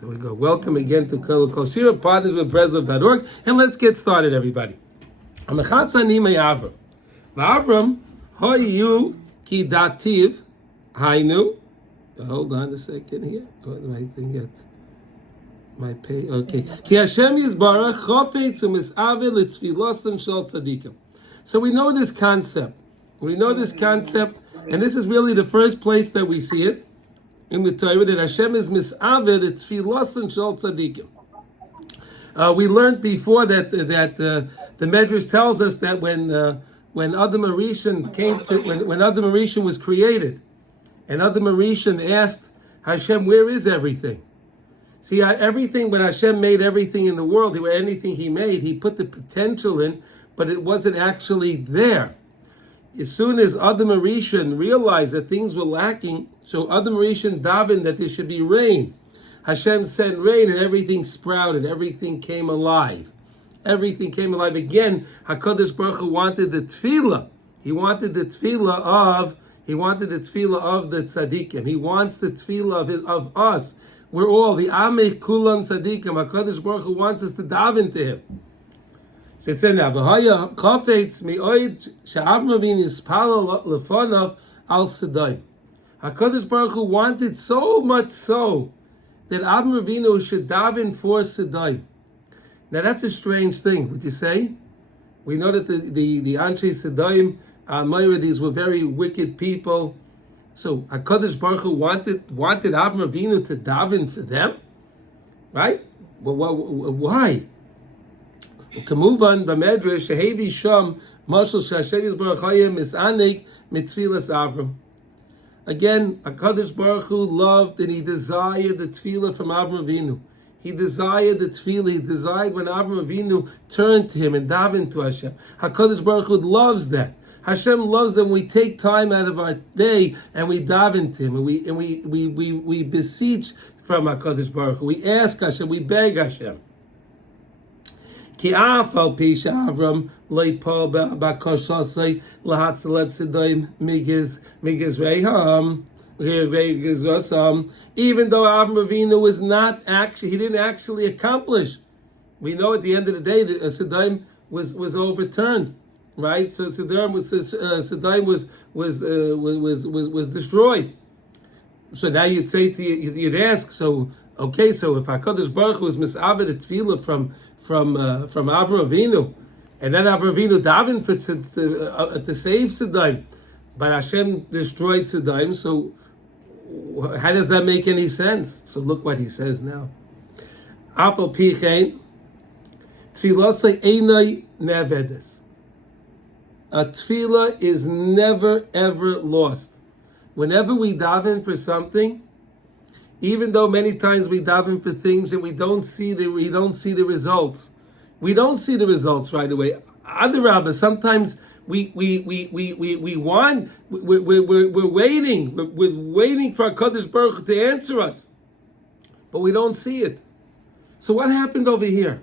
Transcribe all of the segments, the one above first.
So we go. Welcome again to Kol Shira, partners with Breslov.org, and let's get started, everybody. Avram, hoyu ki dativ, hainu. Hold on a second here. My thing yet. My pay. Okay. Ki Hashem yizbarach chofetz u'misave l'tfilosan shel tzadikim. So we know this concept. And this is really the first place that we see it in the Torah, that Hashem is misave the tfilosan shel tzadikim. We learned before that the Medrash tells us that when Adam Arishan when Adam Arishan was created, and Adam Arishan asked Hashem, "Where is everything?" See, everything, when Hashem made everything in the world, anything He made, He put the potential in, but it wasn't actually there. As soon as Adam Arishan realized that things were lacking, so Adam Arishan davened that there should be rain. Hashem sent rain and everything sprouted, everything came alive. Everything came alive. Again, HaKadosh Baruch Hu wanted the Tefilah. He wanted the Tefilah of the tzaddikim. He wants the Tefilah of us. We're all the Amech Kulam tzaddikim. HaKadosh Baruch Hu wants us to daven to Him. So it said now, V'haya chafetz mi'oid she'Avraham Avinus Tefilah lefonav al Sedayim. HaKadosh Baruch Hu wanted so much so that Avraham Avinu should daven for Sedayim. Now that's a strange thing, would you say? We know that the Anshe Sedayim, these were very wicked people. So HaKadosh Baruch Hu wanted Avraham Avinu to daven for them, right? Well, why? Kamuvan b'medrash shehevi sham mashal she'Hashem yisbarach hayim misanek mitfilas Avram. Again, HaKadosh Baruch Hu loved and He desired the tefillah from Avraham Avinu. He desired the tefillah. He desired when Avraham Avinu turned to Him and davened to Hashem. HaKadosh Baruch Hu loves that. Hashem loves that when we take time out of our day and we daven to Him and we beseech from HaKadosh Baruch Hu. We ask Hashem. We beg Hashem. Ki afal pisha Avram leipol ba'koshosei lahatzalet sedayim migiz reham. Even though Avraham Avinu he didn't actually accomplish. We know at the end of the day that Sedayim was overturned, right? So Sedayim was destroyed. So now you'd ask, so if HaKadosh Baruch Hu was misaved a tefillah from Avraham Avinu, and then Avraham Avinu davened to save Sedayim, but Hashem destroyed Sedayim, so how does that make any sense? So look what he says now. Afal pichein, tefillah einay nevedes. A tefillah is never ever lost. Whenever we daven for something, even though many times we daven for things and we don't see the results. We don't see the results right away. Adarabah, sometimes we're waiting. We're waiting for HaKadosh Baruch Hu to answer us, but we don't see it. So what happened over here?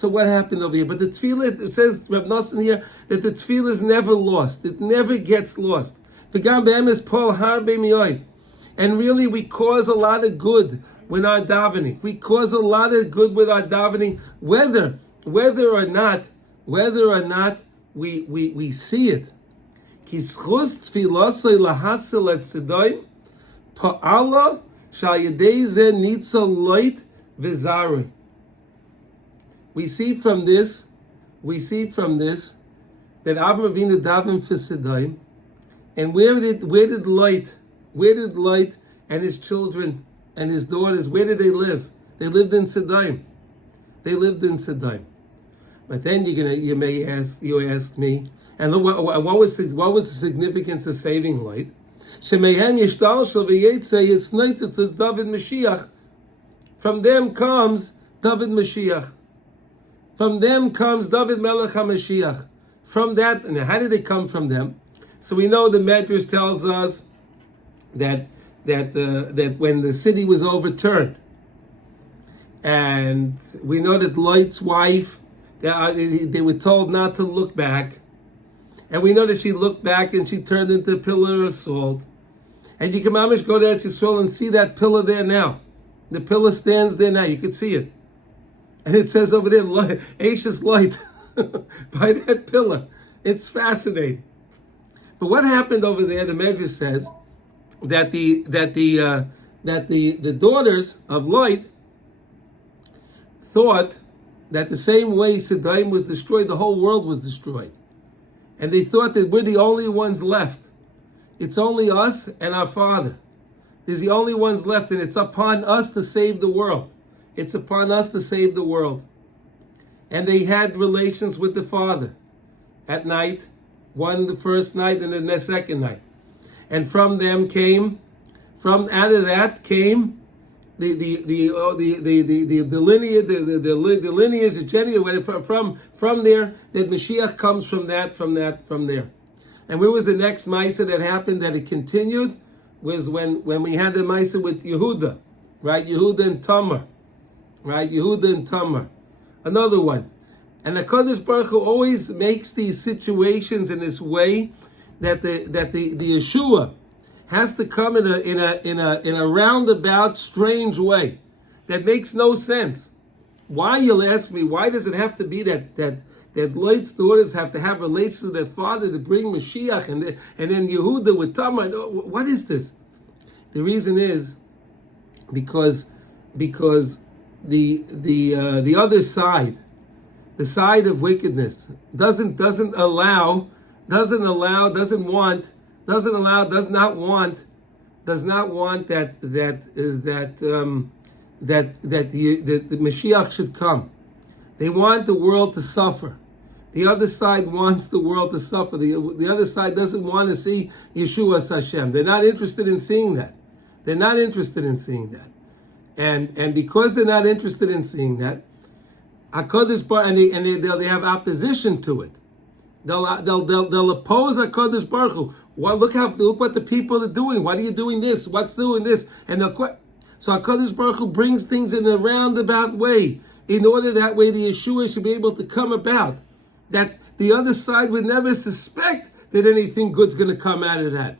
But the tefillah, it says Reb Nossan here that the tefillah is never lost. It never gets lost. And really, we cause a lot of good with our davening. We cause a lot of good with our davening, whether or not we see it. We see from this that Avraham Avinu davened for Sedayim, and where did Light and his children and his daughters, where did they live? They lived in Sedayim. But then you ask me, and look, what was the significance of saving Light? David Mashiach. From them comes David Mashiach. From them comes David Melech HaMashiach. From that, and how did they come from them? So we know the Medrash tells us that when the city was overturned, and we know that Lot's wife, they were told not to look back, and we know that she looked back and she turned into a pillar of salt, and you can mamish go to Eretz Yisrael and see that pillar there now. The pillar stands there now. You can see it. And it says over there, Ashes light by that pillar. It's fascinating. But what happened over there? The Medrash says that the daughters of light thought that the same way Sodom was destroyed, the whole world was destroyed, and they thought that we're the only ones left. It's only us and our Father. There's the only ones left, and it's upon us to save the world. It's upon us to save the world. And they had relations with the Father at night, one the first night and then the second night. And from them came, out of that came the lineage, the genealogy from there, that Mashiach comes from there. And where was the next Maisa that happened, that it continued, was when we had the Maisa with Yehuda, right? Yehuda and Tamar, right? Yehuda and Tamar. Another one. And the HaKadosh Baruch Hu always makes these situations in this way that the Yeshua has to come in a roundabout, strange way that makes no sense. Why, you'll ask me, why does it have to be that Leit's daughters have to have relations to their father to bring Mashiach, and then Yehuda with Tamar? What is this? The reason is because the other side, the side of wickedness, does not want that the Mashiach should come. They want the world to suffer. The other side wants the world to suffer. The other side doesn't want to see Yeshua as HaShem. They're not interested in seeing that. And because they're not interested in seeing that, HaKadosh Baruch Hu, they have opposition to it. They'll oppose HaKadosh Baruch Hu. Well, look what the people are doing. Why are you doing this? What's doing this? And so HaKadosh Baruch Hu brings things in a roundabout way, in order that way the Yeshua should be able to come about, that the other side would never suspect that anything good's going to come out of that.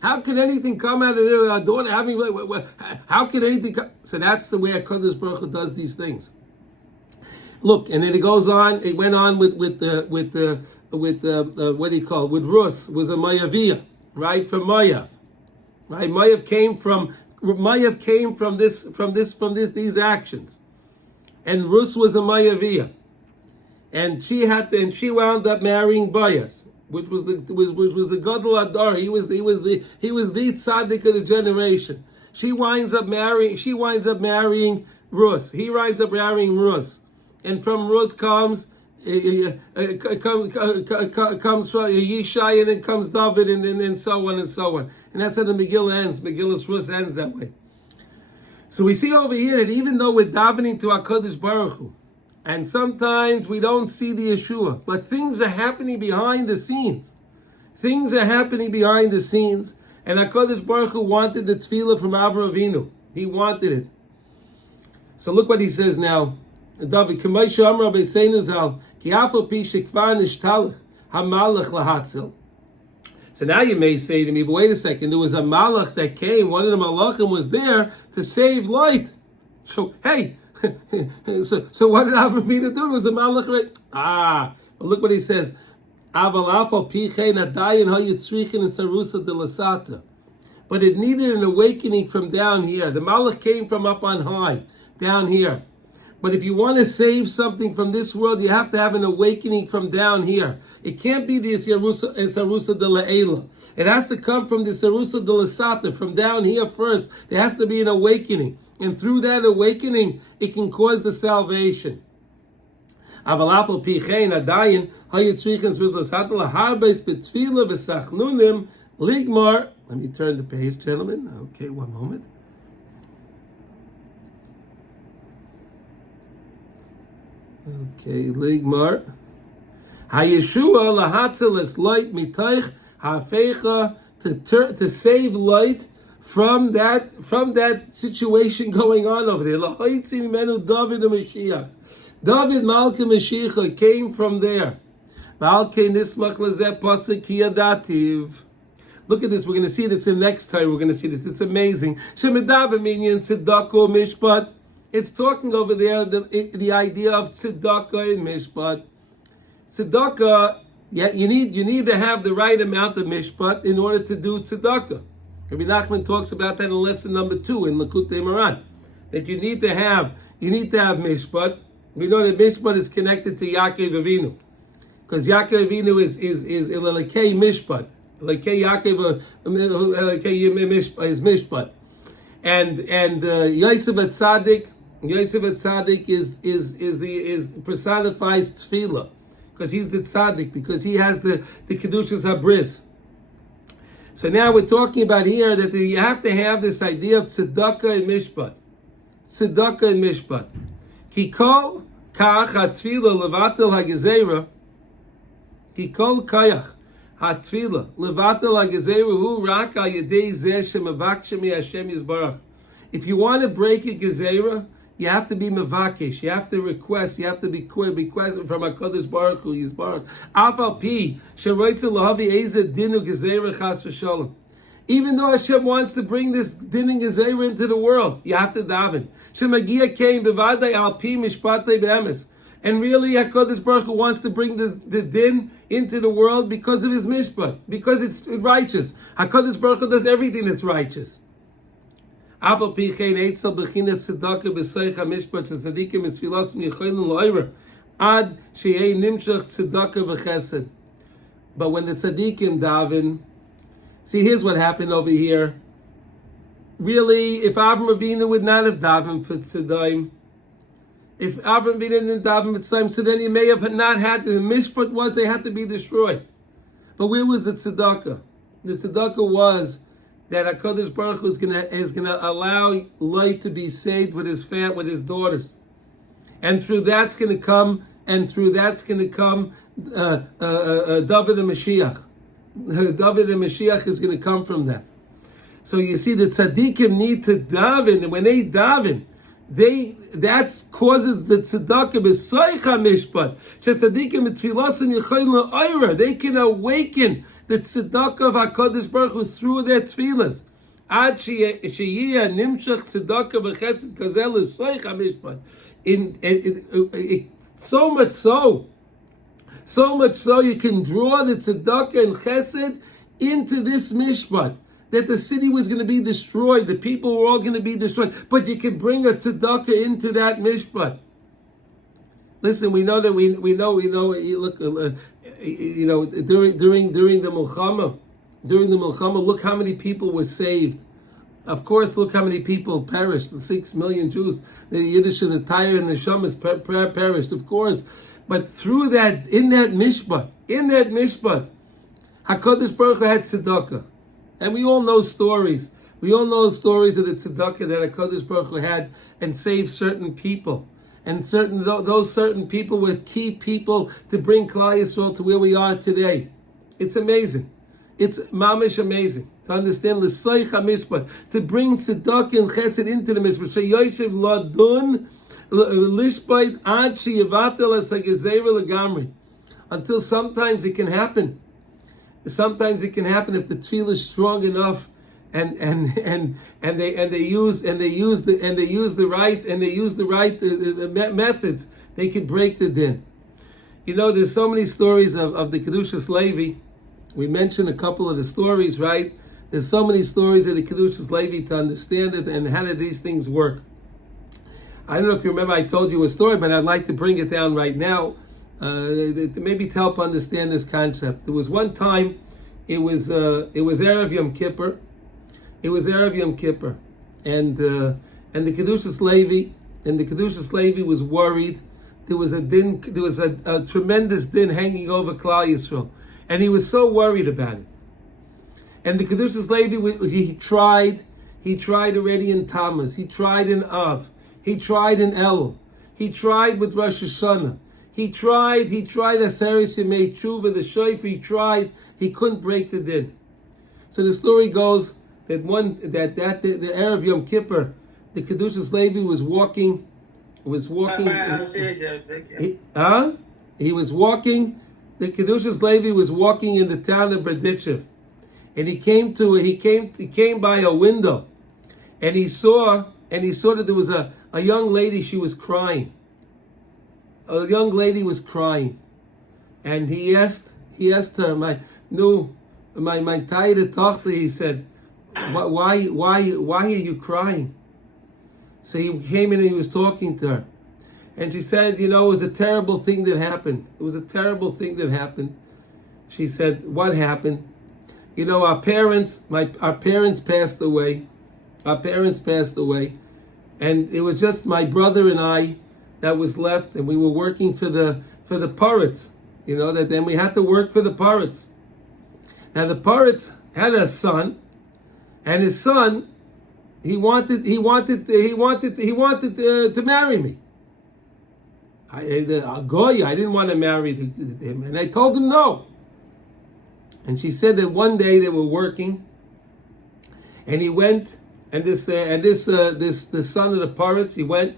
How can anything come out of their daughter having? How can anything come? So that's the way HaKadosh Baruch Hu does these things. Look, and then it goes on. It went on with what do you call it? With Rus, was a Mayaviyah, right? From Mayav, right? Mayav came from these actions, and Rus was a Mayaviyah, and she wound up marrying Boaz, which was the Gadol Adar. He was the tzaddik of the generation. She winds up marrying Rus. He winds up marrying Rus. And from Rus comes from Yishai, and then comes David, and so on and so on. And that's how the Megillah ends. Megillah's Rus ends that way. So we see over here that even though we're davening to HaKadosh Baruch Hu, and sometimes we don't see the Yeshua, but things are happening behind the scenes. And HaKadosh Baruch Hu wanted the Tefilah from Avraham Avinu. He wanted it. So look what he says now. David, so now you may say to me, but wait a second, there was a malach that came, one of the malachim was there to save light. So, hey, so what did Avraham Avinu do? It was a malach, right? But look what he says. But it needed an awakening from down here. The malach came from up on high, down here. But if you want to save something from this world, you have to have an awakening from down here. It can't be the Sarusa de La'ela. It has to come from the Sarusa de L'Sata, from down here first. There has to be an awakening. And through that awakening, it can cause the salvation. Let me turn the page, gentlemen. Okay, one moment. Okay, Ligmar. HaYeshua lahatzel es light mitaych ha'afecha, to save light from that situation going on over there. Lahoitzi mimenu David Mashiach. David Malka Mashiach came from there. V'al kei nismach lezeh pasuk ki yadativ. Look at this. We're going to see it. It's in next time. We're going to see this. It's amazing. Shemedav minyan tzedakah mishpat. It's talking over there the idea of tzedakah and mishpat. Tzedakah, yeah, you need to have the right amount of mishpat in order to do tzedakah. Rabbi Nachman talks about that in lesson number 2 in Likutei Moharan, that you need to have mishpat. We know that mishpat is connected to Yaakov Avinu, because Yaakov Avinu is Elokei mishpat. Elokei Yaakov is mishpat, and Yosef Tzaddik is personifies tefillah, because he's the tzaddik, because he has the caduceus habris. So now we're talking about here that you have to have this idea of tzedakah and mishpat. Tzedakah and mishpat. Kikol kach hatfila levatel hagezera. Kikol kayach hatfila levatel hagezera hu rak al yedei zeh shemavakshim Hashem yisbarach. If you want to break a gezerah, you have to be mevakesh. You have to request. You have to be request from HaKadosh Baruch Hu Yisbarach. Afal pi sheroitze lahavi ezed dinu gezerah chas v'shalom. Even though Hashem wants to bring this din and gezerah into the world, you have to daven. Shemagia came bevadai al pi mishpatei be'emes. And really, HaKadosh Baruch Hu wants to bring the din into the world because of His mishpat, because it's righteous. HaKadosh Baruch Hu does everything that's righteous. But when the tzaddikim daven, see, here's what happened over here. Really, if Avraham Avinu would not have davened for tzedayim, if Avraham Avinu didn't daven for tzedayim, so then he may have not had, the mishpat was they had to be destroyed. But where was the tzedakah? The tzedakah was that HaKadosh Baruch Hu is gonna allow light to be saved with his daughters, and through that's gonna come David and Mashiach. David and Mashiach is gonna come from that. So you see, the tzaddikim need to daven, and when they daven, that causes the tzedakah b'soicha mishpat. Tzaddikim b'tfilasim yichayim la'ayra. They can awaken the tzedakah of HaKadosh Baruch Hu through their tefillas. Ad sheyiyah nimshach tzedakah b'chesed kazel l'soicha mishpat. So much so, you can draw the tzedakah and chesed into this mishpat, that the city was going to be destroyed, the people were all going to be destroyed, but you can bring a tzedakah into that mishpat. Listen, we know that we know. Look, during the Milchama, look how many people were saved. Of course, look how many people perished. The 6 million Jews, the Yiddish and the Tyre and the Shamas perished, of course. But through that, in that mishpat, HaKadosh Baruch Hu had tzedakah. And we all know stories. We all know stories of the tzedakah that HaKadosh Baruch Hu had and saved certain people. And those certain people were key people to bring Klal Yisrael to where we are today. It's amazing. It's mamish amazing to understand l'soich hamishpat, to bring tzedakah and chesed into the mishpat. Sheyoshev ladun lishbait ad sheyevatel es hagezerah legamri. Until sometimes it can happen. Sometimes it can happen if the tefillah is strong enough, and they use the right methods. They could break the din. You know, there's so many stories of the caduceus Levi. We mentioned a couple of the stories, right? There's so many stories of the caduceus Levi to understand it and how do these things work. I don't know if you remember, I told you a story, but I'd like to bring it down right now. Maybe to help understand this concept. There was one time, it was Erev Yom Kippur. It was Erev Yom Kippur, and the caduceus Levi was worried. There was a tremendous din hanging over Klal Yisrael, and he was so worried about it. And the caduceus Levi, he tried already in Tammuz, he tried in Av, he tried in Elul, he tried with Rosh Hashanah. He tried Aseres Yemei Tshuva, the Shofar, he couldn't break the din. So the story goes that the Erev Yom Kippur, the caduceus Levi was walking. The caduceus Levi was walking in the town of Berditchev, and he came by a window, and he saw that there was a young lady. She was crying. A young lady was crying, and he asked her, my tayde tochter, he said, why are you crying? So he came in and he was talking to her, and she said, it was a terrible thing that happened. It was a terrible thing that happened. She said, what happened? Our parents passed away. Our parents passed away, and it was just my brother and I that was left, and we were working for the pirates. That then we had to work for the pirates. Now the pirates had a son, and his son, he wanted to marry me. I didn't want to marry him, and I told him no. And she said that one day they were working, and he went, and the son of the pirates, he went,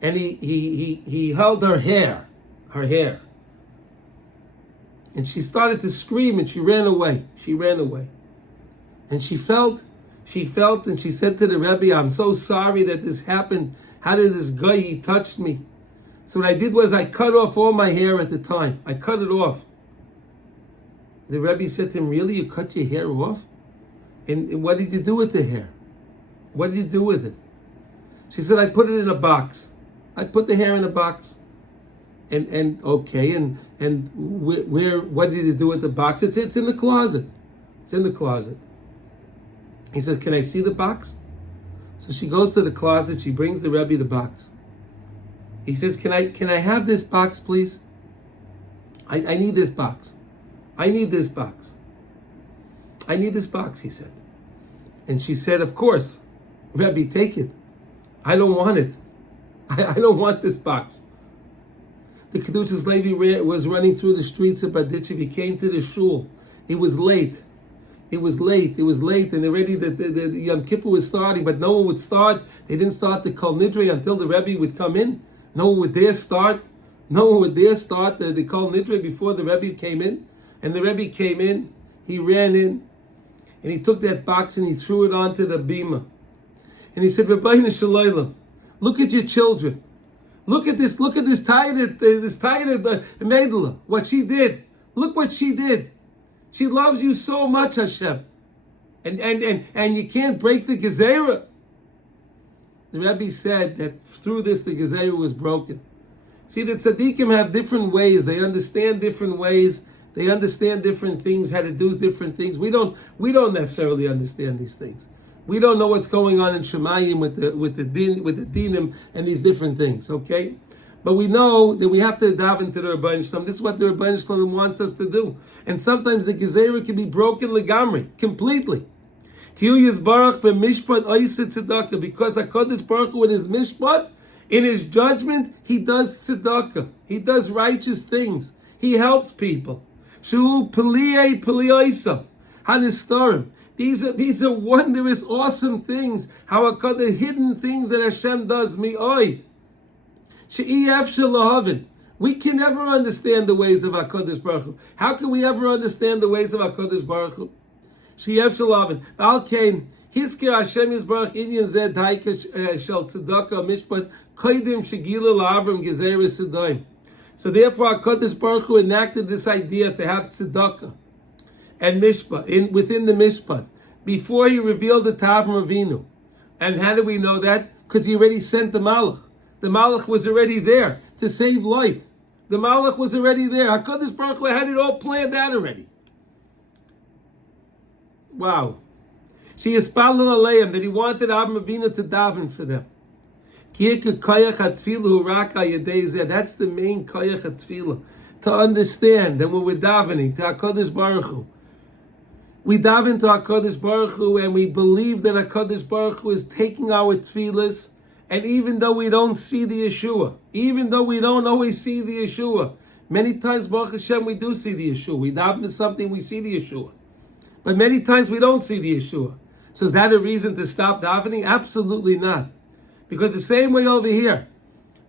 and he held her hair, and she started to scream, and she ran away. And she felt, and she said to the Rebbe, I'm so sorry that this happened. How did this guy, he touched me? So what I did was I cut off all my hair at the time. I cut it off. The Rebbe said to him, really, you cut your hair off? And what did you do with the hair? What did you do with it? She said, I put it in a box. I put the hair in a box. And okay, and where? What did you do with the box? It's in the closet. It's in the closet. He said, can I see the box? So she goes to the closet. She brings the Rebbe the box. He says, can I have this box, please? I need this box. I need this box. I need this box, he said. And she said, of course, Rebbe, take it. I don't want it. I don't want this box. The caduceus Levi was running through the streets of Berditchev. He came to the shul. It was late. And already the Yom Kippur was starting, but no one would start. They didn't start the Kol Nidre until the Rebbe would come in. No one would dare start. The Kol Nidre before the Rebbe came in. And the Rebbe came in. He ran in, and he took that box and he threw it onto the bima. And he said, Rabbeinu Shalom, look at your children. Look at this Tayyid Meidela, what she did. Look what she did. She loves you so much, Hashem. And you can't break the Gezerah. The Rebbe said that through this the Gezerah was broken. See, the tzaddikim have different ways. They understand different ways. They understand different things, how to do different things. We don't necessarily understand these things. We don't know what's going on in Shemayim with the dinim and these different things, okay? But we know that we have to daven to the Rebbeinu Shalom. This is what the Rebbeinu Shalom wants us to do. And sometimes the Gezerah can be broken legamri, completely. Because HaKadosh Baruch Hu, in his mishpat, in his judgment, he does tzedakah. He does righteous things. He helps people. Shu Peliyei Peliyosav Hanistarim. These are wondrous, awesome things. How the hidden things that Hashem does. Mi'oid. She'iyaf shelahavin. We can never understand the ways of HaKadosh Baruch Hu. How can we ever understand the ways of HaKadosh Baruch Hu? She'iyaf shelahavin. Al kain hiskir Hashem Yisbarach inyan zed haika shel tzedakah mishpat koidim shegila la'avram gezerah sedaim. So therefore, HaKadosh Baruch Hu enacted this idea to have tzedakah and mishpat within the mishpat before he revealed it to Avraham Avinu. And how do we know that? Because he already sent the Malach. The Malach was already there to save light. The Malach was already there. HaKadosh Baruch Hu had it all planned out already. Wow. She is aleim that he wanted Avraham Avinu to daven for them. That's the main koyach hatfilah, to understand that when we're davening to HaKadosh Baruch Hu, we daven to HaKadosh Baruch Hu and we believe that HaKadosh Baruch Hu is taking our tefillahs, and even though we don't see the Yeshua, even though we don't always see the Yeshua, many times, Baruch Hashem, we do see the Yeshua. We daven to something, we see the Yeshua. But many times we don't see the Yeshua. So is that a reason to stop davening? Absolutely not. Because the same way over here,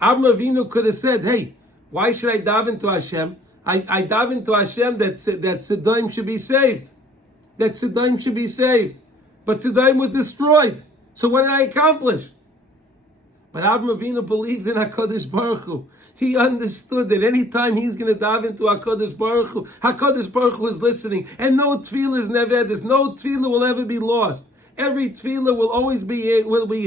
Avraham Avinu could have said, hey, why should I daven to Hashem? I daven to Hashem that Sodom should be saved. that Tzedayim should be saved. But Tzedayim was destroyed. So what did I accomplish? But Avraham Avinu believed in HaKadosh Baruch Hu. He understood that any time he's going to dive into HaKadosh Baruch Hu is listening. And no tefillah is never this. No tefillah will ever be lost. Every tefillah will always be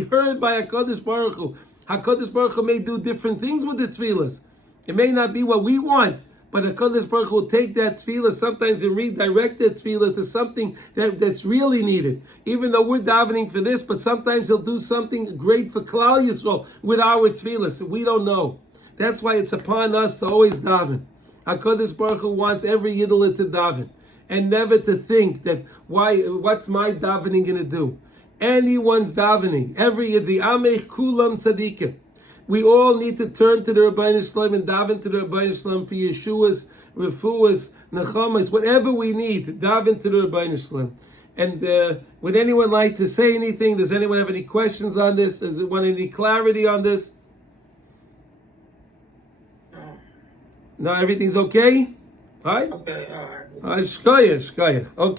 heard by HaKadosh Baruch Hu. HaKadosh Baruch Hu may do different things with the tefillahs. It may not be what we want, but HaKadosh Baruch Hu will take that tefillah sometimes and redirect that tefillah to something that's really needed. Even though we're davening for this, but sometimes he'll do something great for Klal Yisrael with our tefillahs. We don't know. That's why it's upon us to always daven. HaKadosh Baruch Hu wants every yiddilah to daven, and never to think that what's my davening going to do? Anyone's davening. The Amech Kulam Tzadikim. We all need to turn to the Rabbeinu Shalom and daven to the Rabbeinu Shalom for Yeshua's, Refuah's, Nechamas, whatever we need, daven to the Rabbeinu Shalom. And would anyone like to say anything? Does anyone have any questions on this? Does anyone want any clarity on this? No, everything's okay? All right? Okay, all right. Shkoyach. Okay.